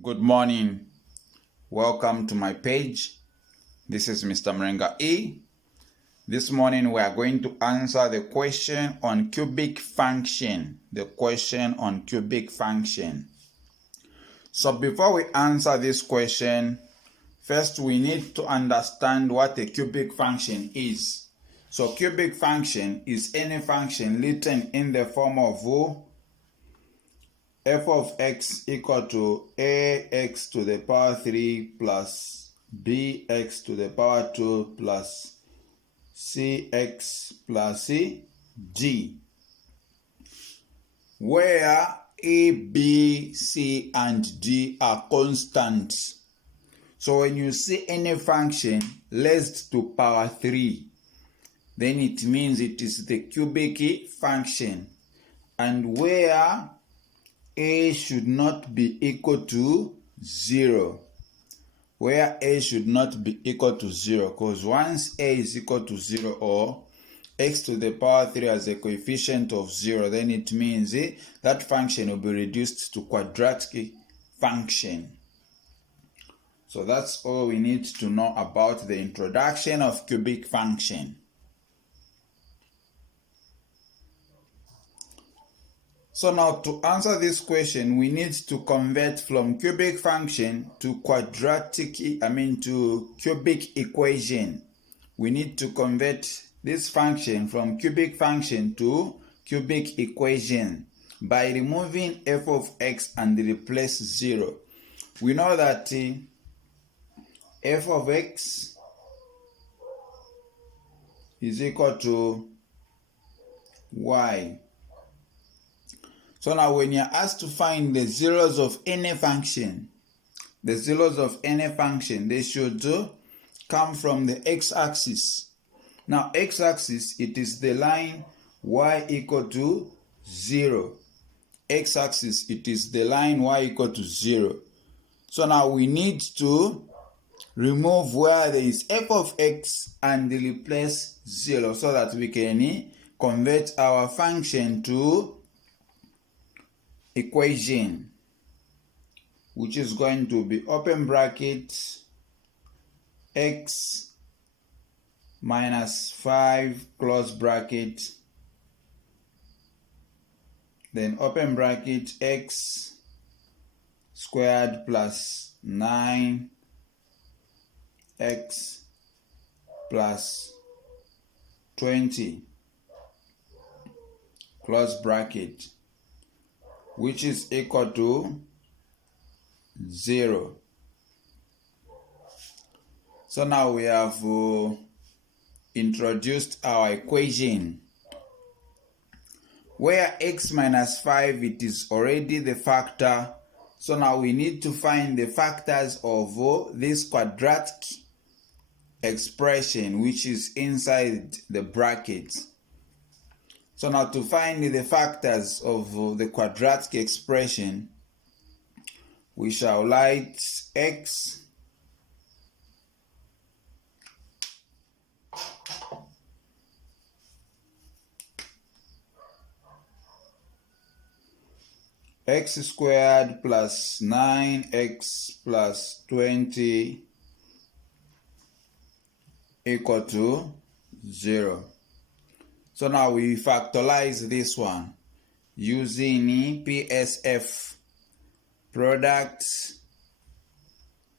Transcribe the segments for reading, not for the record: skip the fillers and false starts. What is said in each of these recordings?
Good morning. Welcome to my page. This is Mr. Mrenga E. This morning we are going to answer the question on cubic function. So before we answer this question, first we need to understand what a cubic function is. So cubic function is any function written in the form of f of x equal to ax to the power 3 plus bx to the power 2 plus cx plus d, where a, b, c, and d are constants. So when you see any function raised to power 3, then it means it is the cubic function. And where a should not be equal to 0. Where a should not be equal to 0, because once a is equal to 0 or x to the power 3 has a coefficient of 0, then it means that function will be reduced to quadratic function. So that's all we need to know about the introduction of cubic function. So now to answer this question, we need to convert from cubic function to cubic equation. We need to convert this function from cubic function to cubic equation by removing f of x and replace 0. We know that f of x is equal to y. So now when you're asked to find the zeros of any function, they should come from the x-axis. Now x-axis, it is the line y equal to 0. X-axis, it is the line y equal to 0. So now we need to remove where there is f of x and replace 0 so that we can convert our function to equation, which is going to be open bracket x minus 5 close bracket, then open bracket x squared plus 9x plus 20 close bracket, which is equal to 0. So now we have introduced our equation, where x minus 5, it is already the factor. So now we need to find the factors of this quadratic expression, which is inside the bracket. So now to find the factors of the quadratic expression, we shall write x squared plus 9x plus 20 equal to 0. So now we factorize this one using PSF, product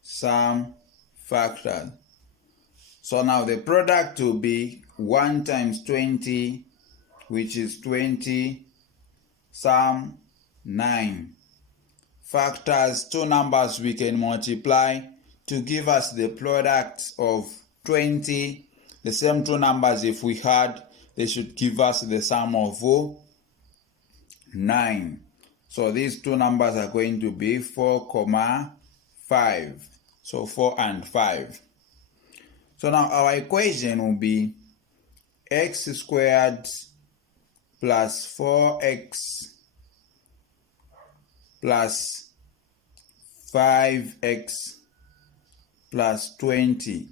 sum factor. So now the product will be 1 times 20, which is 20, sum 9. Factors, two numbers we can multiply to give us the product of 20. The same two numbers, if we had, they should give us the sum of 9. So these two numbers are going to be 4, 5. So 4 and 5. So now our equation will be x squared plus 4x plus 5x plus 20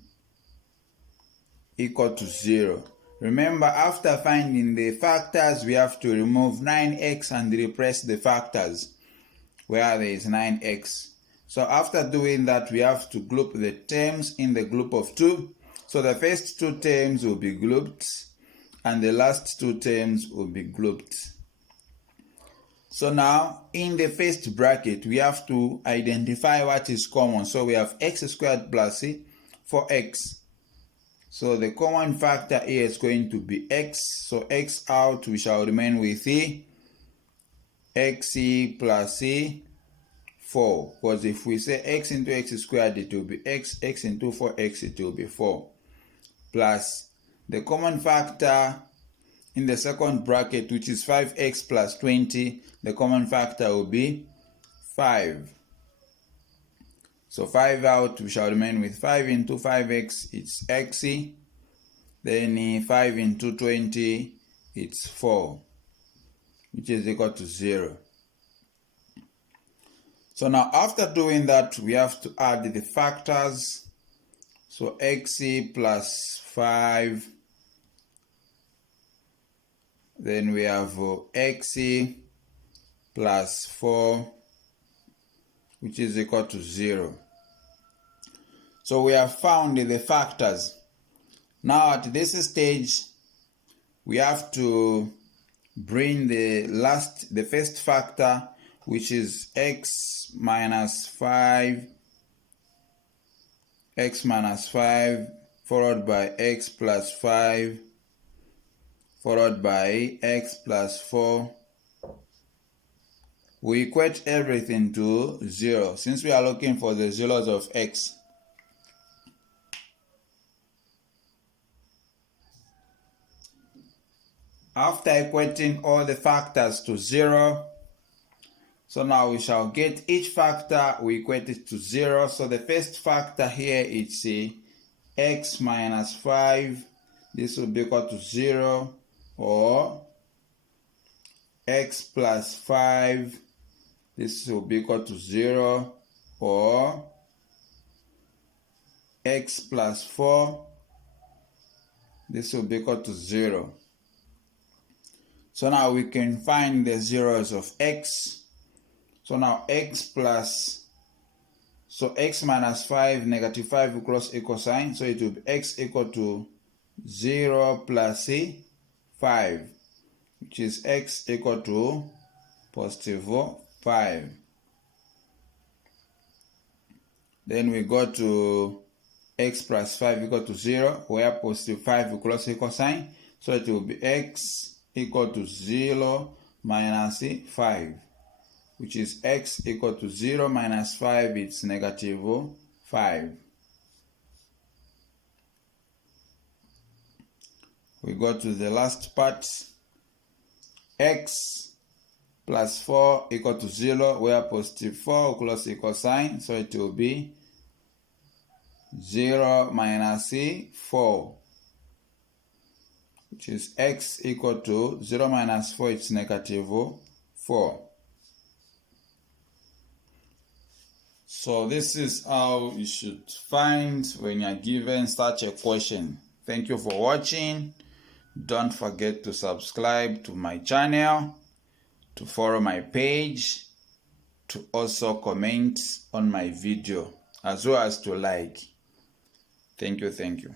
equal to 0. Remember, after finding the factors, we have to remove 9x and replace the factors where there is 9x. So after doing that, we have to group the terms in the group of 2. So the first 2 terms will be grouped and the last 2 terms will be grouped. So now in the first bracket, we have to identify what is common. So we have x squared plus 4x. So the common factor here is going to be x. So x out, we shall remain with x plus 4. Because if we say x into x squared, it will be x. X into 4x, it will be 4. Plus the common factor in the second bracket, which is 5x plus 20, the common factor will be 5. So 5 out, we shall remain with 5 into 5x, it's x. Then 5 into 20, it's 4, which is equal to 0. So now after doing that, we have to add the factors. So x plus 5. Then we have x plus 4, which is equal to 0. So we have found the factors. Now at this stage, we have to bring the first factor, which is x minus 5, followed by x plus 5, followed by x plus 4. We equate everything to 0 since we are looking for the zeros of x. After equating all the factors to 0, so now we shall get each factor, we equate it to 0. So the first factor here is x minus 5. This will be equal to 0. Or x plus 5, this will be equal to 0, or x plus 4, this will be equal to 0. So now we can find the zeros of x. So now x minus 5, negative 5 cross equal sign, so it will be x equal to 0 plus 5, which is x equal to positive 5. Then we go to x plus 5 equal to 0, where positive 5 will cross equal sign, so it will be x equal to 0 minus 5, which is x equal to 0 minus 5, it's negative 5. We go to the last part, x plus 4 equal to 0, where positive 4 close equal sign, so it will be 0 minus 4, which is x equal to 0 minus 4, it's negative 4. So this is how you should find when you are given such a question. Thank you for watching. Don't forget to subscribe to my channel, to follow my page, to also comment on my video, as well as to like. Thank you.